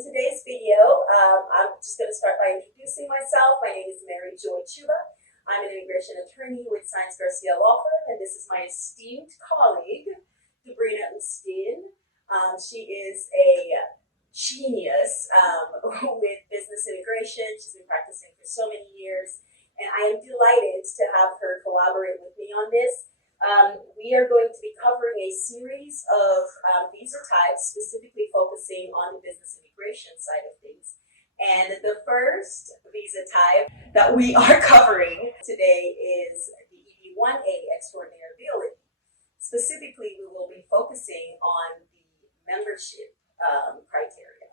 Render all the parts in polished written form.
In today's video, I'm just going to start by introducing myself. My name is Mary Joy Chuba. I'm an immigration attorney with Science Garcia Law Firm, and this is my esteemed colleague, Sabrina Ustin. She is a genius with business immigration. She's been practicing for so many years, and I am delighted to have her collaborate with me on this. We are going to be covering a series of visa types, specifically focusing on the business immigration side of things. And the first visa type that we are covering today is the EB-1A extraordinary ability. Specifically, we will be focusing on the membership criteria.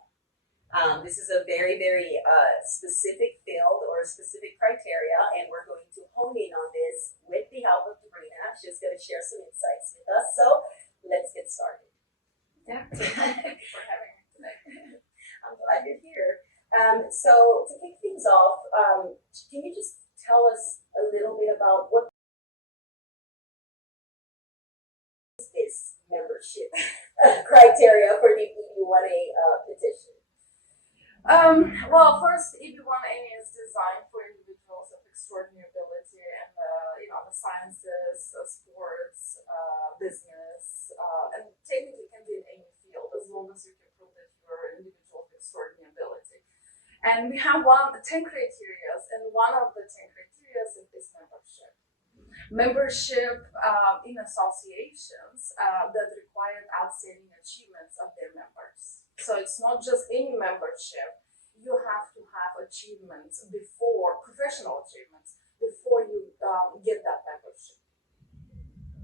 This is a very, very specific field or specific criteria, and we're going to hone in on this with the help of Sabrina. She's going to share some insights with us. So let's get started. Yeah, thank you for having me today. I'm glad you're here. So to kick things off, can you just tell us a little bit about what is this membership criteria for the EB-1A petition? Well, first, EB-1A is designed for individuals of extraordinary ability and, the sciences, sports, business, and technically can be in any field as long as you can prove that you're an individual of extraordinary ability. And we have 10 criteria, and one of the 10 criteria is membership. Membership in associations that require outstanding achievements of their members. So it's not just any membership. You have to have achievements before, professional achievements, before you get that membership.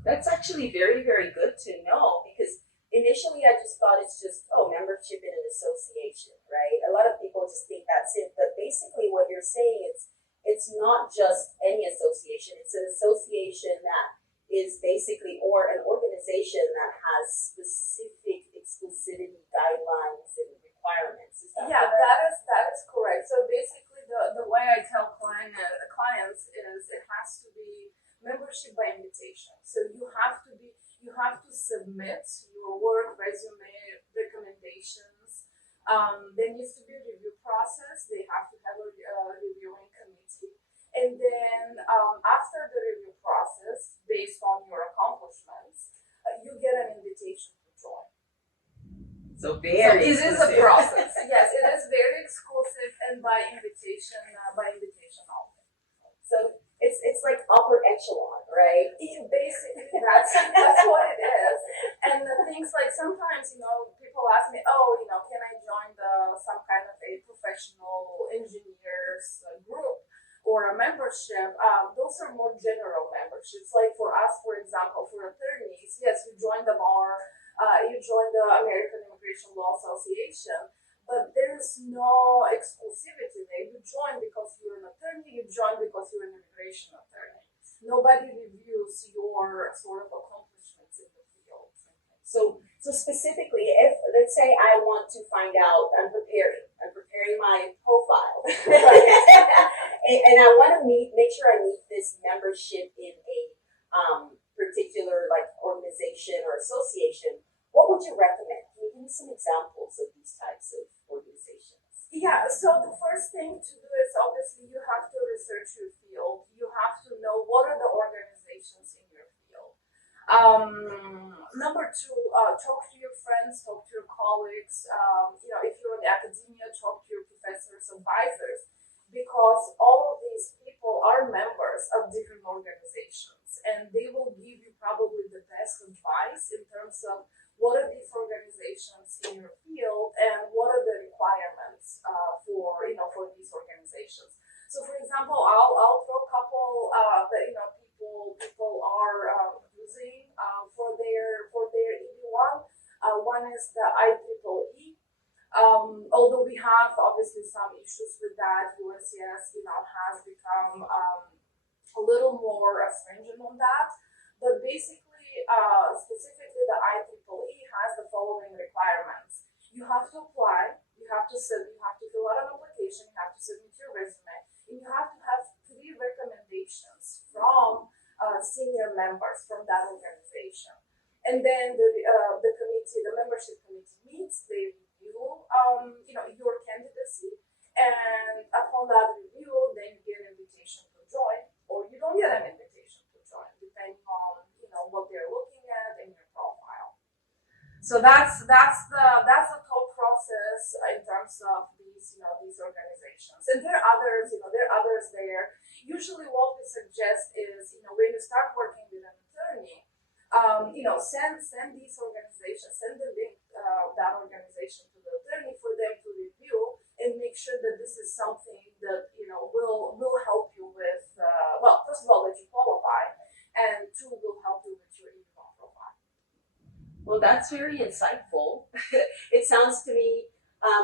That's actually very, very good to know, because initially I just thought it's just, membership in an association, right? A lot of people just think that's it, but basically what you're saying is it's not just any association. It's an association that is basically, or an organization that has specific exclusivity guidelines and requirements. Is that correct? That is correct. So basically the way I tell clients is it has to be membership by invitation. So you have to submit your work, resume, recommendations. There needs to be a review process. They have to have a reviewing committee. And then after the review process, based on your accomplishments, you get an invitation to join. So it is a process. Yes, it is very exclusive and by invitation only. So it's like upper echelon, right? Basically, that's what it is. And the things like sometimes, people ask me, can I join some kind of a professional engineers group or a membership? Those are more general memberships. Like for us, for example, for attorneys, yes, you join the bar, you join the American Immigration Law Association, but there's no exclusivity there. You join because you're an attorney, you join because you're an immigration attorney. Nobody reviews your sort of accomplishments in the field. So specifically, if, let's say I want to find out, I'm preparing my profile, and I want to make sure I meet this membership in a particular organization or association, what would you recommend? Can you give me some examples of these types of organizations? Yeah, so the first thing to do is obviously you have to research your field. You have to know what are the organizations in your field. Number two, talk to your friends, talk to your colleagues. If you're in academia, talk to your professors, advisors, because all of these people are members of different organizations, and they will give you probably the best advice in terms of what are these organizations in your field and what are the requirements for these organizations. So, for example, I'll throw a couple that people are using for their EB-1. One is the IEEE. Although we have obviously some issues with that, USCIS has become a little more stringent on that. But basically, specifically the IEEE has the following requirements. You have to apply, you have to fill out an application, you have to submit your resume, and you have to have 3 recommendations from senior members from that organization. And then the membership committee meets, they review your candidacy, and upon that review, then you get an invitation to join, or you don't get an invitation to join, depending on what they're looking at in your profile. So that's the whole process in terms of these organizations. And there are others there. Usually, what we suggest is when you start working with an attorney, send these organizations, send the link that organization to the attorney for them to review and make sure that this is something that will help you with. First of all, that you qualify, and two, will help you with your EB-1 profile. Well, that's very insightful. It sounds to me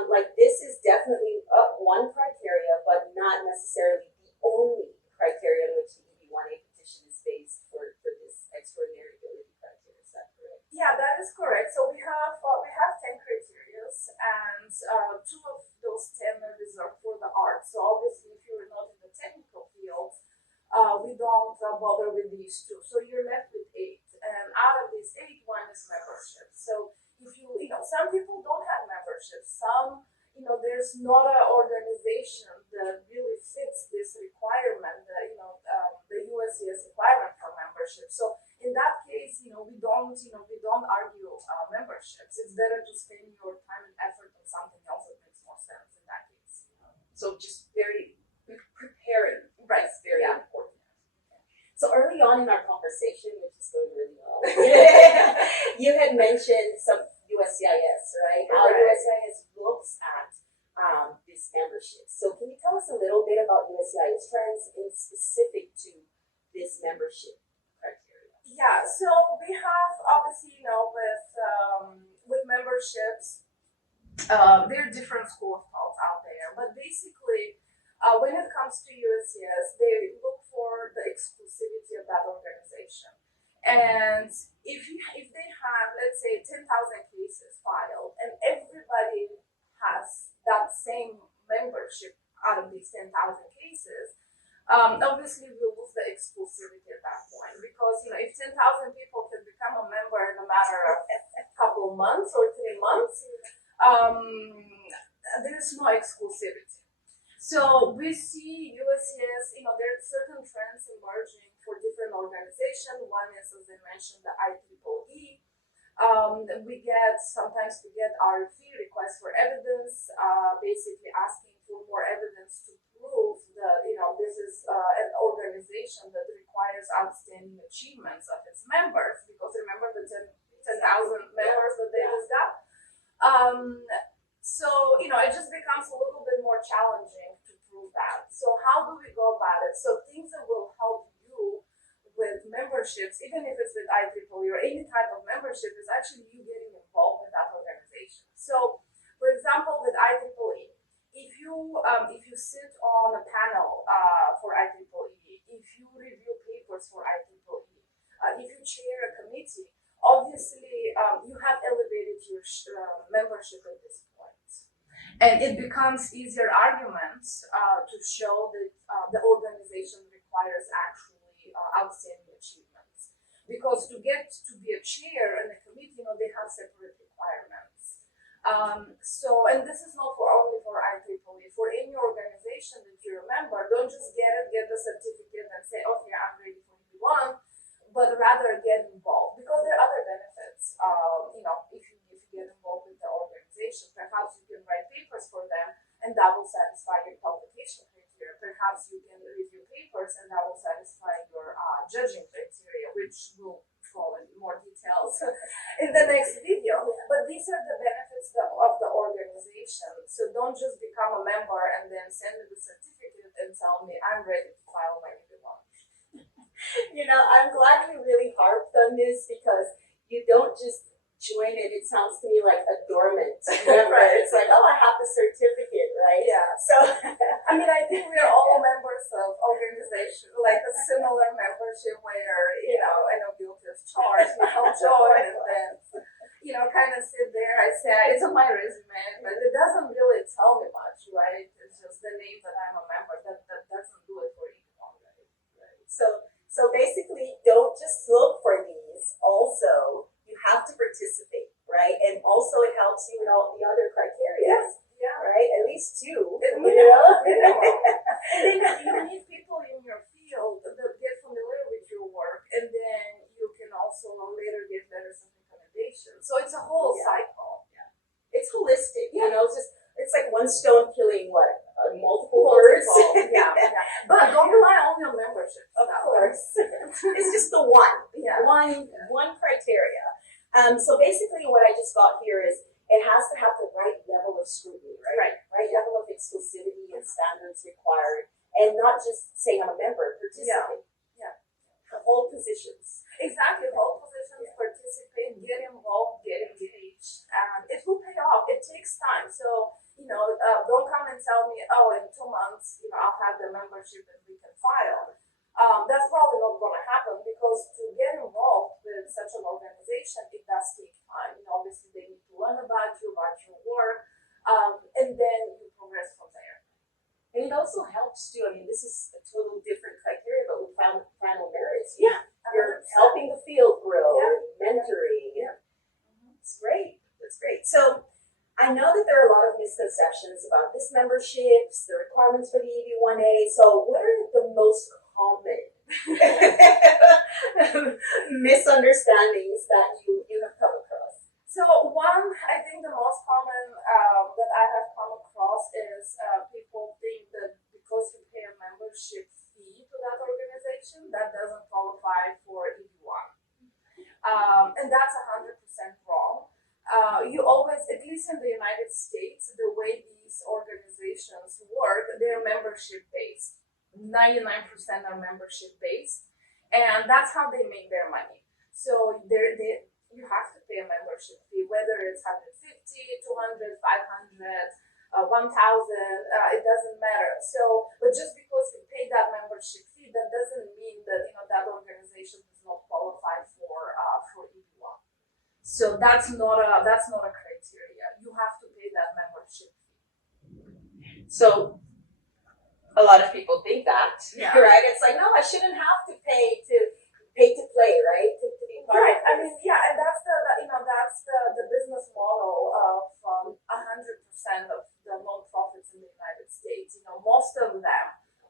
like this is definitely one criteria, but not necessarily the only criteria in which the EB-1A petition is based for this extraordinary ability criteria. Is that correct? Yeah, that is correct. So we have 10 criteria, and 2 of those 10 are reserved for the arts. So obviously, if you're not in the technical field, we don't bother with these 2. So you're left with 8, and out of these 8, 1 is membership. So if some people don't have membership. Some, there's not an organization that really fits this requirement. The USCIS requirement for membership. So in that case, we don't argue memberships. It's better to spend your time and effort on something else that makes more sense in that case. So just very preparing, right? Is very Yeah. important. So early on in our conversation, which is going really well, you had mentioned some USCIS, right? How USCIS looks at this membership. So can you tell us a little bit about USCIS trends in specific to this membership criteria? Yeah, so we have obviously, with memberships, there are different school of thoughts out there, but basically, when it comes to USCIS, they look for the exclusivity of that organization. And if they have, let's say, 10,000 cases filed, and everybody has that same membership out of these 10,000 cases, obviously we'll lose the exclusivity at that point. Because if 10,000 people can become a member in a matter of a couple months or 3 months, there's no exclusivity. So we see USCIS, there are certain trends emerging for different organizations. One is, as I mentioned, the IEEE. Sometimes we get RFE, requests for evidence, basically asking for more evidence to prove that, this is an organization that requires outstanding achievements of its members. Because remember the 10,000 members that they just got? So, it just becomes a little bit more challenging to prove that. So how do we go about it? So things that will help you with memberships, even if it's with IEEE or any type of membership, is actually you getting involved with that organization. So, for example, with IEEE, if you sit on a panel for IEEE, if you review papers for IEEE, if you chair a committee, obviously you have elevated your membership at this point. And it becomes easier arguments to show that the organization requires actually outstanding achievements. Because to get to be a chair in a committee, they have separate requirements. And this is not only for IEEE. For any organization that you remember, don't just get the certificate and say, okay, I'm ready for EB-1, but rather get involved. Because there are other benefits. If you get involved with the organization, perhaps you can write papers for them, and that will satisfy your publication criteria. Perhaps you can review papers, and that will satisfy your judging criteria, which will fall in more details in the next video. But these are the benefits of the organization. So don't just become a member and then send me the certificate and tell me I'm ready to file my EB-1. I'm glad you really harped on this, because you don't just join it. It sounds to me like a dormant member. Right. It's like, oh, I have the certificate, right? Yeah. So I think we are all members of organizations, like a similar membership where, I know guilty of charge, we help join and then, kind of sit there. I say, it's on my resume, but it doesn't really tell me much, right? It's just the name that I'm a member. That doesn't do it for anyone, right? So basically, don't just look for these. Also, you have to participate, right? And also it helps you with all the other criteria. Yes. Yeah. Right? At least two. Minimum. And then you need people in your field that get familiar with your work, and then you can also later get letters of recommendation. So it's a whole cycle. It's holistic, you know, it's like one stone killing what? Multiple birds. Yeah. But don't rely on your membership. Of course. It's just the one. Yeah. One criteria. So basically what I just got here is it has to have the right level of scrutiny, right? Right level of exclusivity and standards required. And not just saying I'm a member, participate. Yeah. Hold positions. Exactly. Hold positions, participate, get involved, get engaged. It will pay off. It takes time. So, don't come and tell me, oh, in 2 months, I'll have the membership and we can file. That's probably not going to happen, because to get involved with such an organization, it does take time. Obviously, they need to learn about your work, and then you progress from there. And it also helps too. I mean, this is a totally different criteria, but with final merits. Yeah. You're helping the field grow, mentoring. Yeah. It's great. That's great. So I know that there are a lot of misconceptions about this memberships, the requirements for the EB-1A. So what are the most common misunderstandings that you have come across? So one, I think the most common that I have come across is people think that because you pay a membership fee to that organization, that doesn't qualify for EB-1. And that's 100% wrong. You always, at least in the United States, the way these organizations work, they're membership based. 99% are membership based, and that's how they make their money. So you have to pay a membership fee, whether it's 150, 200, 500, 1,000, it doesn't matter. So, but just because you pay that membership fee, that doesn't mean that that organization does not qualify for EB-1. So that's not a criteria. You have to pay that membership fee. So a lot of people think that, right? It's like, no, I shouldn't have to pay to play, right? To be part Right. of I mean, and that's the business model of 100% of the nonprofits in the United States. Most of them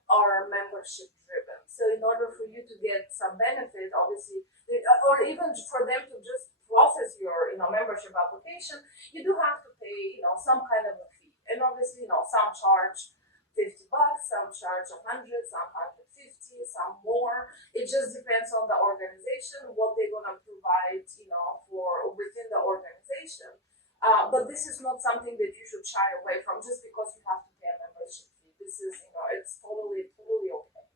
are membership driven. So in order for you to get some benefit, obviously, or even for them to just process your membership application, you do have to pay some kind of a fee. And obviously, some charge $50, some charge 100, some 150, some more. It just depends on the organization, what they're gonna provide, for within the organization. But this is not something that you should shy away from just because you have to pay a membership fee. This is, it's totally okay.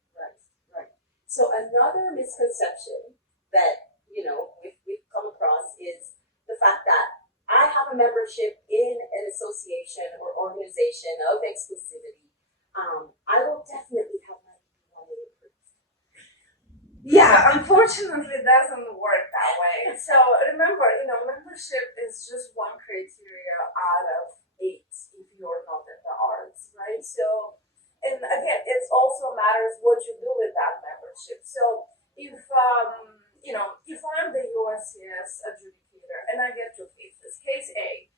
Right. So another misconception that we've come across is the fact that I have a membership in an association or organization of exclusivity. I will definitely have my EB-1A approved. Yeah, unfortunately, it doesn't work that way. So remember, membership is just one criteria out of 8 if you're not in the arts, right? So, and again, it also matters what you do with that membership. So if I'm the USCIS adjudicator and I get 2 cases, case A,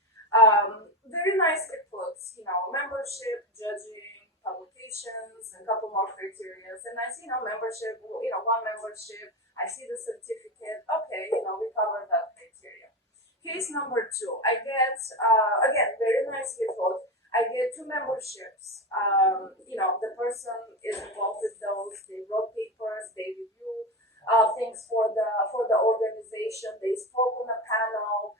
very nicely puts, membership, judging, publications, and a couple more criteria, and I see membership, one membership, I see the certificate, okay, we covered that criteria. Case number 2, I get, again, very nicely put, I get 2 memberships, the person is involved with those, they wrote papers, they review things for the organization, they spoke on a panel,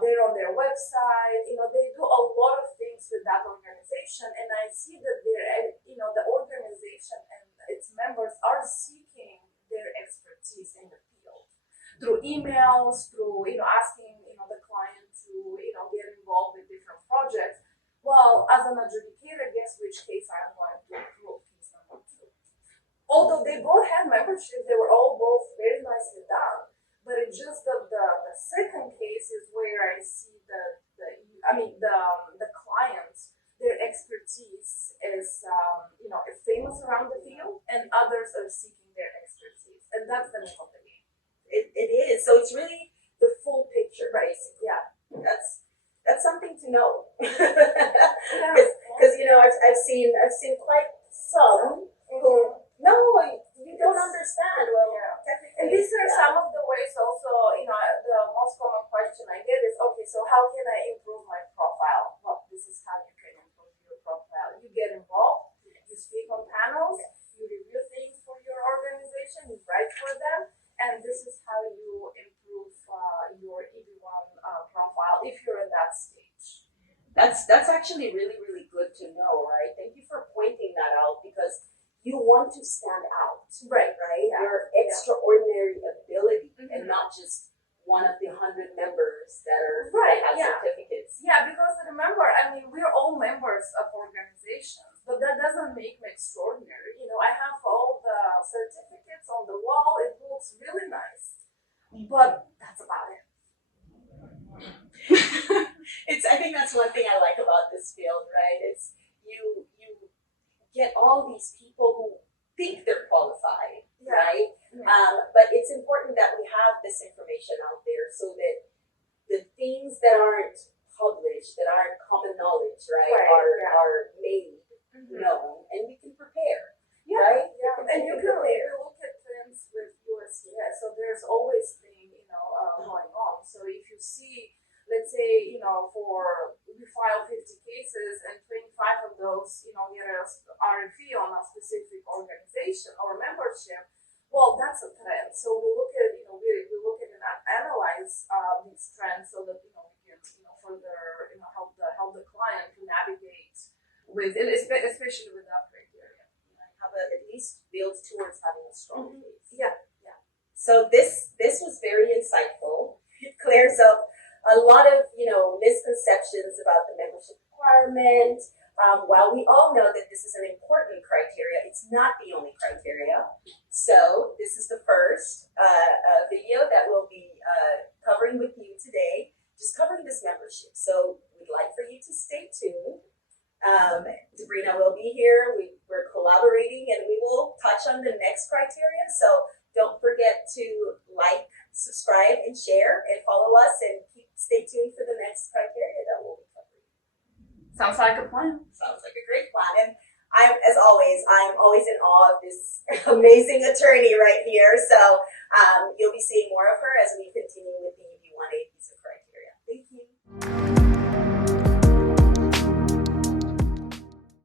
they're on their website, they do a lot of things with that organization, and I see that the organization and its members are seeking their expertise in the field through emails, through asking the client to get involved with different projects. Well, as an adjudicator, guess which case I'm going to approve? Case number 2. Although they both had memberships, they were all both very nicely done. But it's just that the second case is where I see the clients, their expertise is is famous around the field, and others are seeking their expertise, and that's the name of the game. It is. So it's really the full picture, Right. basically. Yeah. organization is right for them, and this is how you improve your EB-1 profile if you're in that stage. That's actually really, really good to know, right? Thank you for pointing that out because you want to stand out, Right. Yeah. Your extraordinary ability and not just one of the 100 members that have certificates. Yeah, because remember, I mean, we're all members of organizations, but that doesn't make me extraordinary. I have all the certificates on the wall. It looks really nice, but that's about it. I think that's one thing I like about this field, right? It's you get all these people who think they're qualified, right? But it's important that we have this information out there so that the things that aren't published, that aren't common knowledge, are made known, and we can prepare, right? Yeah, and you can look at things with USCIS, so there's always thing, going on. So if you see, let's say, we file 50 cases and 25 of those, get a RFE on a specific organization or membership, well, that's a trend. So we look at, we look at and analyze these trends so that, we can, further, help the client to navigate with it, especially with that criteria. At least build towards having a strong case. Yeah. So this was very insightful. It clears up a lot of misconceptions about the membership requirement. While we all know that this is an important criteria, it's not the only criteria. So this is the first video that we'll be covering with you today, just covering this membership. So we'd like for you to stay tuned. Sabrina will be here. We're collaborating, and we will touch on the next criteria. So don't forget to like, subscribe, and share, and follow us, and stay tuned for the next criteria that we'll be covering. Sounds like a plan. Sounds like a great plan. And I'm always in awe of this amazing attorney right here. So you'll be seeing more of her as we continue with the EB-1A visa criteria. Thank you.